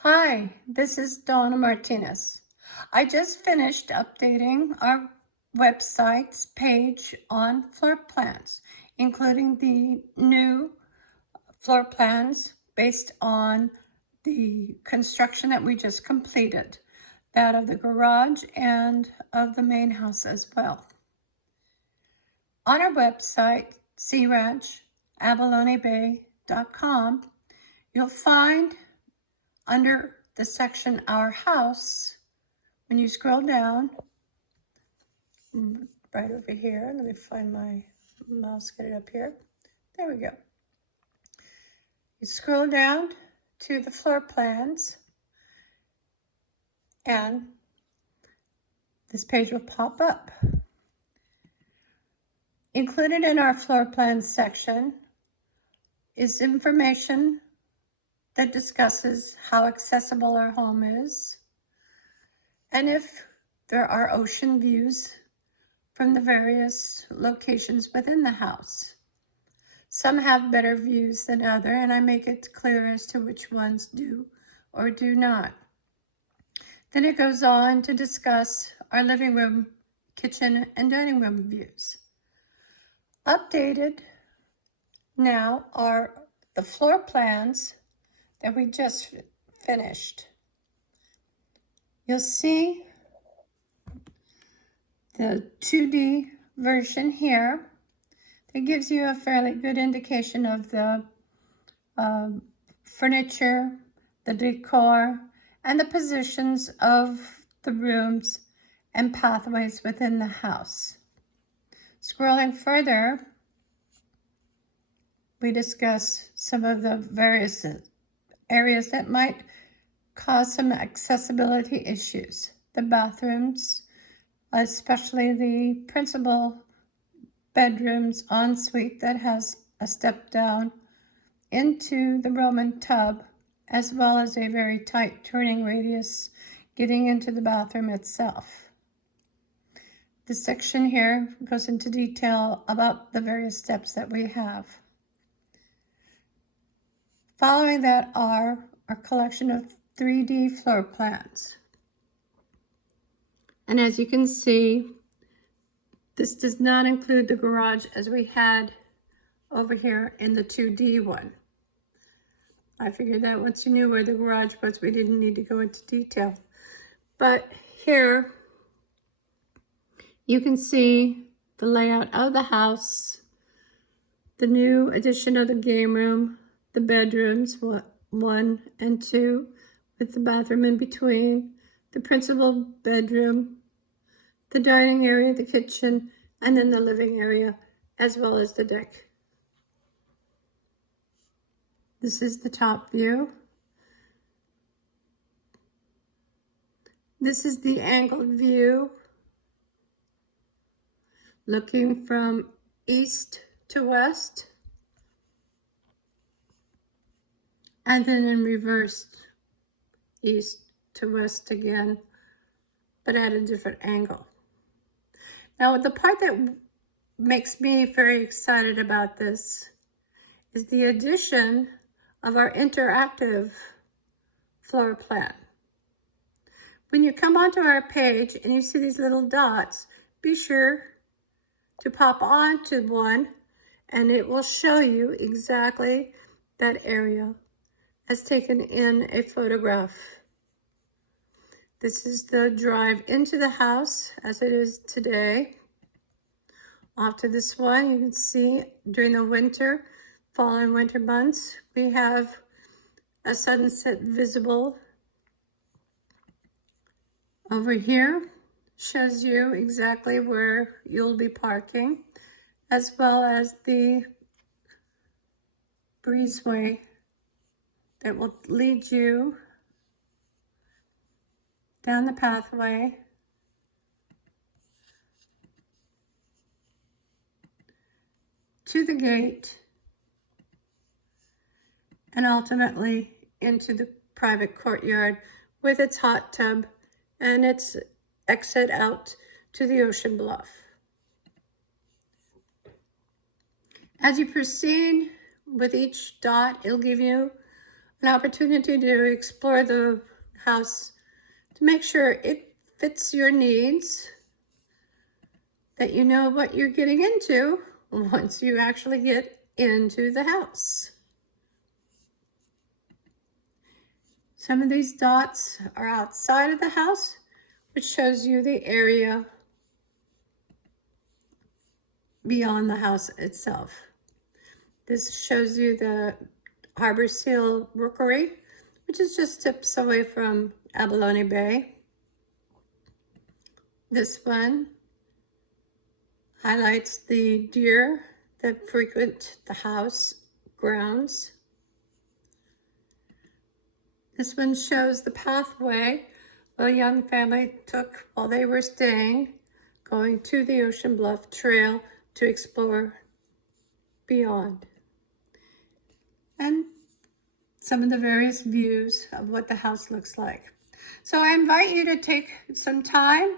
Hi, this is Donna Martinez. I just finished updating our website's page on floor plans, including the new floor plans based on the construction that we just completed, that of the garage and of the main house as well. On our website, SeaRanchAbalonebay.com, you'll find under the section Our House, when you scroll down, right over here, let me find my mouse, get it up here. There we go. You scroll down to the floor plans, and this page will pop up. Included in our floor plans section is information that discusses how accessible our home is, and if there are ocean views from the various locations within the house. Some have better views than other, and I make it clear as to which ones do or do not. Then it goes on to discuss our living room, kitchen, and dining room views. Updated now are the floor plans that we just finished. You'll see the 2D version here. It gives you a fairly good indication of the furniture, the decor, and the positions of the rooms and pathways within the house. Scrolling further, we discuss some of the various areas that might cause some accessibility issues. The bathrooms, especially the principal bedroom's ensuite that has a step down into the Roman tub, as well as a very tight turning radius getting into the bathroom itself. This section here goes into detail about the various steps that we have. Following that are our collection of 3D floor plans. And as you can see, this does not include the garage as we had over here in the 2D one. I figured that once you knew where the garage was, we didn't need to go into detail. But here, you can see the layout of the house, the new addition of the game room, the bedrooms, 1 and 2, with the bathroom in between, the principal bedroom, the dining area, the kitchen, and then the living area, as well as the deck. This is the top view. This is the angled view, looking from east to west, and then in reverse, east to west again, but at a different angle. Now, the part that makes me very excited about this is the addition of our interactive floor plan. When you come onto our page and you see these little dots, be sure to pop onto one and it will show you exactly that area as taken in a photograph. This is the drive into the house as it is today. Off to this one, you can see during the winter, fall and winter months, we have a sunset visible. Over here shows you exactly where you'll be parking, as well as the breezeway that will lead you down the pathway to the gate and ultimately into the private courtyard with its hot tub and its exit out to the ocean bluff. As you proceed with each dot, it'll give you an opportunity to explore the house to make sure it fits your needs, that you know what you're getting into once you actually get into the house. Some of these dots are outside of the house, which shows you the area beyond the house itself. This shows you the Harbor Seal Rookery, which is just steps away from Abalone Bay. This one highlights the deer that frequent the house grounds. This one shows the pathway a young family took while they were staying, going to the Ocean Bluff Trail to explore beyond. And some of the various views of what the house looks like. So I invite you to take some time,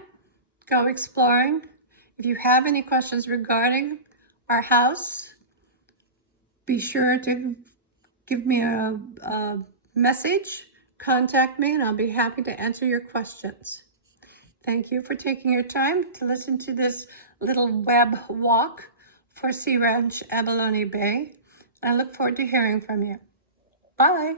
go exploring. If you have any questions regarding our house, be sure to give me a message, contact me, and I'll be happy to answer your questions. Thank you for taking your time to listen to this little web walk for Sea Ranch Abalone Bay. I look forward to hearing from you. Bye.